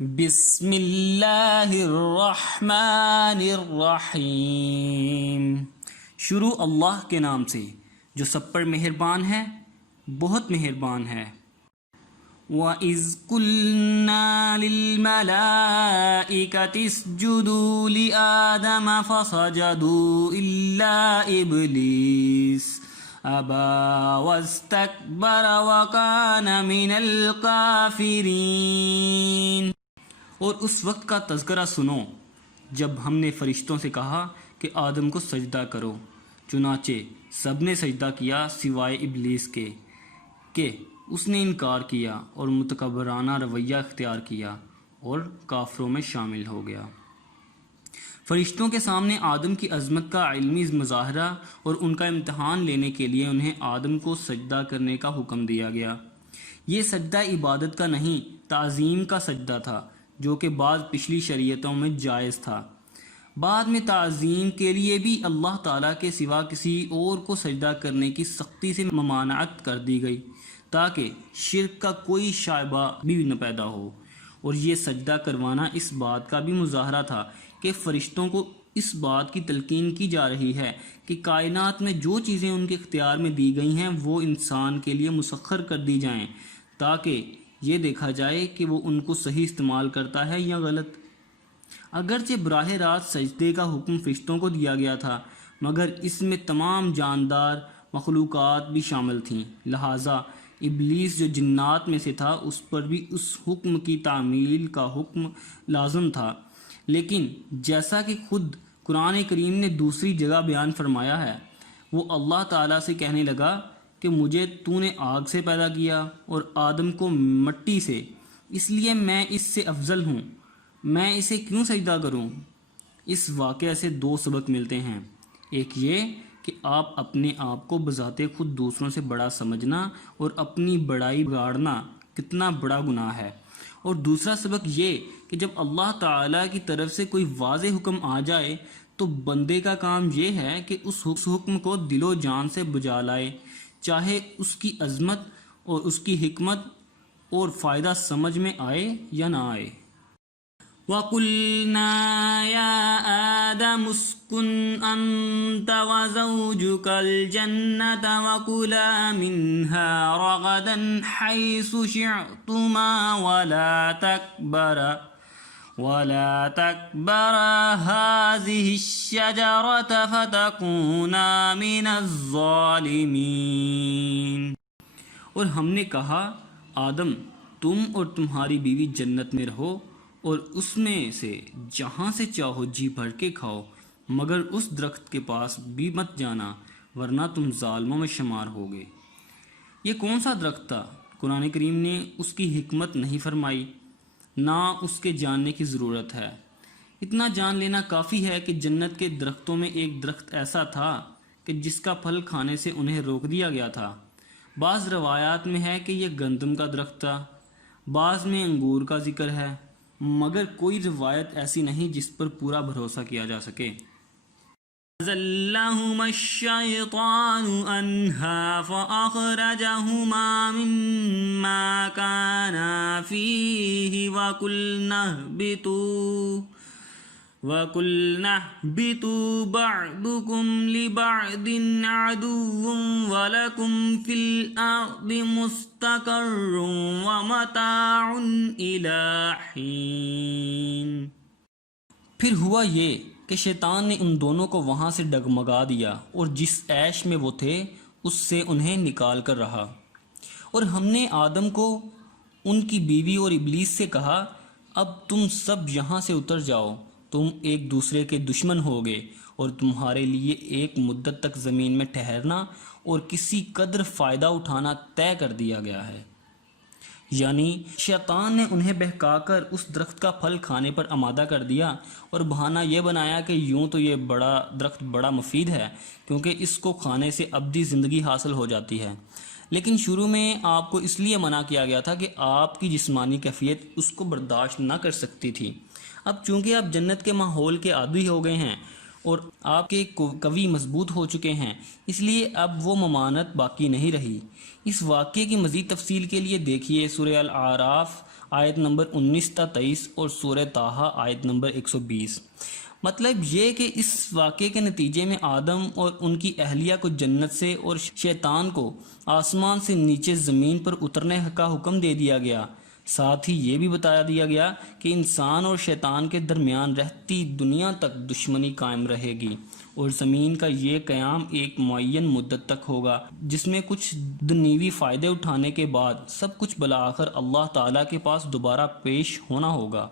بسم اللہ الرحمن الرحیم۔ شروع اللہ کے نام سے جو سب پر مہربان ہے، بہت مہربان ہے۔ وَإِذْ قُلْنَا لِلْمَلَائِكَةِ اسْجُدُوا لِآدَمَ فَسَجَدُوا إِلَّا إِبْلِيسَ أَبَى وَاسْتَكْبَرَ وَكَانَ مِنَ الْكَافِرِينَ۔ اور اس وقت کا تذکرہ سنو جب ہم نے فرشتوں سے کہا کہ آدم کو سجدہ کرو، چنانچہ سب نے سجدہ کیا سوائے ابلیس کے کہ اس نے انکار کیا اور متکبرانہ رویہ اختیار کیا اور کافروں میں شامل ہو گیا۔ فرشتوں کے سامنے آدم کی عظمت کا علمی مظاہرہ اور ان کا امتحان لینے کے لیے انہیں آدم کو سجدہ کرنے کا حکم دیا گیا۔ یہ سجدہ عبادت کا نہیں، تعظیم کا سجدہ تھا، جو کہ بعض پچھلی شریعتوں میں جائز تھا۔ بعد میں تعظیم کے لیے بھی اللہ تعالیٰ کے سوا کسی اور کو سجدہ کرنے کی سختی سے ممانعت کر دی گئی تاکہ شرک کا کوئی شائبہ بھی نہ پیدا ہو۔ اور یہ سجدہ کروانا اس بات کا بھی مظاہرہ تھا کہ فرشتوں کو اس بات کی تلقین کی جا رہی ہے کہ کائنات میں جو چیزیں ان کے اختیار میں دی گئی ہیں وہ انسان کے لیے مسخر کر دی جائیں تاکہ یہ دیکھا جائے کہ وہ ان کو صحیح استعمال کرتا ہے یا غلط۔ اگرچہ براہ راست سجدے کا حکم فرشتوں کو دیا گیا تھا، مگر اس میں تمام جاندار مخلوقات بھی شامل تھیں، لہٰذا ابلیس جو جنات میں سے تھا اس پر بھی اس حکم کی تعمیل کا حکم لازم تھا۔ لیکن جیسا کہ خود قرآن کریم نے دوسری جگہ بیان فرمایا ہے، وہ اللہ تعالیٰ سے کہنے لگا کہ مجھے تو نے آگ سے پیدا کیا اور آدم کو مٹی سے، اس لیے میں اس سے افضل ہوں، میں اسے کیوں سجدہ کروں؟ اس واقعے سے دو سبق ملتے ہیں، ایک یہ کہ آپ اپنے آپ کو بذات خود دوسروں سے بڑا سمجھنا اور اپنی بڑائی بگاڑنا کتنا بڑا گناہ ہے، اور دوسرا سبق یہ کہ جب اللہ تعالیٰ کی طرف سے کوئی واضح حکم آ جائے تو بندے کا کام یہ ہے کہ اس حکم کو دل و جان سے بجا لائے، چاہے اس کی عظمت اور اس کی حکمت اور فائدہ سمجھ میں آئے یا نہ آئے۔ وَقُلْنَا يَا آدَمُ اسْكُنْ أَنْتَ وَزَوْجُكَ الْجَنَّةَ وَكُلَا مِنْهَا رَغَدًا حَيْثُ شِئْتُمَا وَلَا تَكْبَرَا هَٰذِهِ الشَّجَرَةَ فَتَكُونَا مِنَ الظَّالِمِينَ۔ اور ہم نے کہا آدم تم اور تمہاری بیوی جنت میں رہو اور اس میں سے جہاں سے چاہو جی بھر کے کھاؤ، مگر اس درخت کے پاس بھی مت جانا ورنہ تم ظالموں میں شمار ہوگے۔ یہ کون سا درخت تھا؟ قرآن کریم نے اس کی حکمت نہیں فرمائی، نہ اس کے جاننے کی ضرورت ہے۔ اتنا جان لینا کافی ہے کہ جنت کے درختوں میں ایک درخت ایسا تھا کہ جس کا پھل کھانے سے انہیں روک دیا گیا تھا۔ بعض روایات میں ہے کہ یہ گندم کا درخت تھا، بعض میں انگور کا ذکر ہے، مگر کوئی روایت ایسی نہیں جس پر پورا بھروسہ کیا جا سکے۔ فَأَزَلَّهُمَا الشَّيْطَانُ عَنْهَا فَأَخْرَجَهُمَا مِمَّا كَانَا فِيهِ وَقُلْنَا اهْبِطُوا بَعْضُكُمْ لِبَعْضٍ عَدُوٌّ وَلَكُمْ فِي الْأَرْضِ مُسْتَقَرٌّ وَمَتَاعٌ إِلَىٰ حِينٍ۔ پھر ہوا یہ کہ شیطان نے ان دونوں کو وہاں سے ڈگمگا دیا اور جس عیش میں وہ تھے اس سے انہیں نکال کر رہا۔ اور ہم نے آدم کو، ان کی بیوی اور ابلیس سے کہا اب تم سب یہاں سے اتر جاؤ، تم ایک دوسرے کے دشمن ہوگے اور تمہارے لیے ایک مدت تک زمین میں ٹھہرنا اور کسی قدر فائدہ اٹھانا طے کر دیا گیا ہے۔ یعنی شیطان نے انہیں بہکا کر اس درخت کا پھل کھانے پر آمادہ کر دیا اور بہانہ یہ بنایا کہ یوں تو یہ درخت بڑا مفید ہے کیونکہ اس کو کھانے سے ابدی زندگی حاصل ہو جاتی ہے، لیکن شروع میں آپ کو اس لیے منع کیا گیا تھا کہ آپ کی جسمانی کیفیت اس کو برداشت نہ کر سکتی تھی۔ اب چونکہ آپ جنت کے ماحول کے عادی ہو گئے ہیں اور آپ کے قوی مضبوط ہو چکے ہیں، اس لیے اب وہ ممانعت باقی نہیں رہی۔ اس واقعے کی مزید تفصیل کے لیے دیکھیے سورہ الاعراف آیت نمبر 19 تا 23 اور سورہ طٰہٰ آیت نمبر 120۔ مطلب یہ کہ اس واقعے کے نتیجے میں آدم اور ان کی اہلیہ کو جنت سے اور شیطان کو آسمان سے نیچے زمین پر اترنے کا حکم دے دیا گیا۔ ساتھ ہی یہ بھی بتا دیا گیا کہ انسان اور شیطان کے درمیان رہتی دنیا تک دشمنی قائم رہے گی، اور زمین کا یہ قیام ایک معین مدت تک ہوگا، جس میں کچھ دنیوی فائدے اٹھانے کے بعد سب کچھ بالآخر اللہ تعالیٰ کے پاس دوبارہ پیش ہونا ہوگا۔